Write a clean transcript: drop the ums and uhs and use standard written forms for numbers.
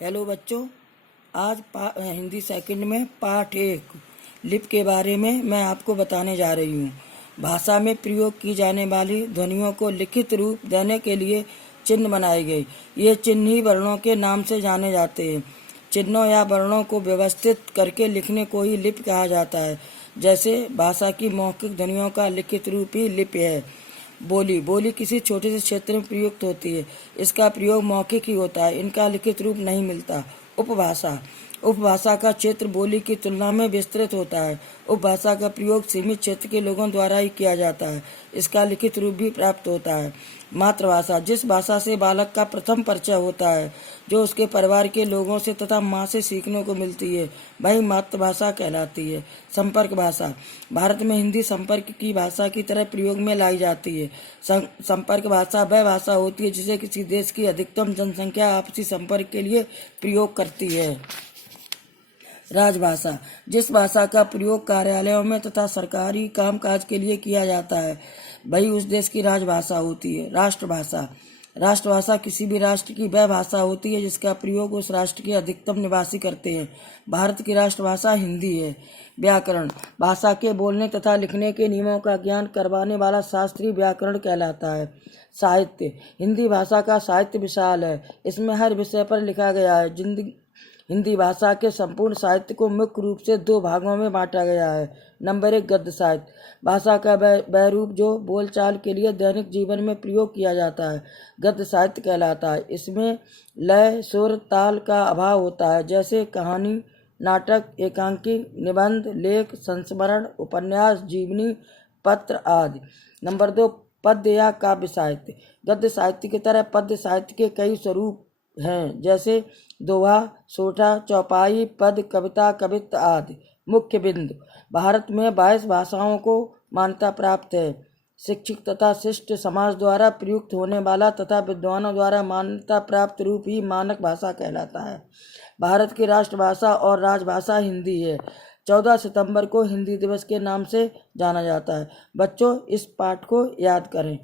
Hello बच्चों, आज Hindi second में पाठ 1 लिप के बारे में मैं आपको बताने जा रही हूँ। भाषा में प्रयोग की जाने वाली ध्वनियों को लिखित रूप देने के लिए चिन्ह बनाए गए। ये चिन्ह ही वर्णों के नाम से जाने जाते हैं। चिन्हों या वर्णों को व्यवस्थित करके लिखने को ही लिप कहा जाता है। जैसे भाषा की मौखिक ध्वनियों का लिखित रूप ही लिप है। बोली किसी छोटे से क्षेत्र में प्रयुक्त होती है। इसका प्रयोग मौखिक ही होता है, इनका लिखित रूप नहीं मिलता। उपभाषा का क्षेत्र बोली की तुलना में विस्तृत होता है। उपभाषा का प्रयोग सीमित क्षेत्र के लोगों द्वारा ही किया जाता है। इसका लिखित रूप भी प्राप्त होता है। मातृभाषा जिस भाषा से बालक का प्रथम परिचय होता है, जो उसके परिवार के लोगों से तथा माँ से सीखने को मिलती है, वही मातृभाषा कहलाती है। संपर्क भाषा भारत में हिंदी संपर्क की भाषा की तरह प्रयोग में लाई जाती है। संपर्क भाषा वह भाषा होती है जिसे किसी देश की अधिकतम जनसंख्या आपसी संपर्क के लिए प्रयोग करती है। राजभाषा जिस भाषा का प्रयोग कार्यालयों में तथा सरकारी कामकाज के लिए किया जाता है, वही उस देश की राजभाषा होती है। राष्ट्रभाषा किसी भी राष्ट्र की वह भाषा होती है जिसका प्रयोग उस राष्ट्र के अधिकतम निवासी करते हैं। भारत की राष्ट्रभाषा हिंदी है। व्याकरण भाषा के बोलने तथा लिखने के नियमों का ज्ञान करवाने वाला शास्त्रीय व्याकरण कहलाता है। साहित्य हिंदी भाषा का साहित्य विशाल है। इसमें हर विषय पर लिखा गया है। हिंदी भाषा के संपूर्ण साहित्य को मुख्य रूप से 2 भागों में बांटा गया है। नंबर 1 गद्य साहित्य भाषा का वह रूप जो बोलचाल के लिए दैनिक जीवन में प्रयोग किया जाता है, गद्य साहित्य कहलाता है। इसमें लय, सुर, ताल का अभाव होता है, जैसे कहानी, नाटक, एकांकी, निबंध, लेख, संस्मरण, उपन्यास, जीवनी, पत्र आदि। नंबर 2 पद्य या काव्य साहित्य गद्य साहित्य की तरह पद्य साहित्य के कई स्वरूप हैं, जैसे दोहा, सोठा, चौपाई, पद, कविता, कवित्त आदि। मुख्य बिंदु भारत में 22 भाषाओं को मान्यता प्राप्त है। शिक्षित तथा शिष्ट समाज द्वारा प्रयुक्त होने वाला तथा विद्वानों द्वारा मान्यता प्राप्त रूप ही मानक भाषा कहलाता है। भारत की राष्ट्रभाषा और राजभाषा हिंदी है। 14 सितंबर को हिंदी दिवस के नाम से जाना जाता है। बच्चों, इस पाठ को याद करें।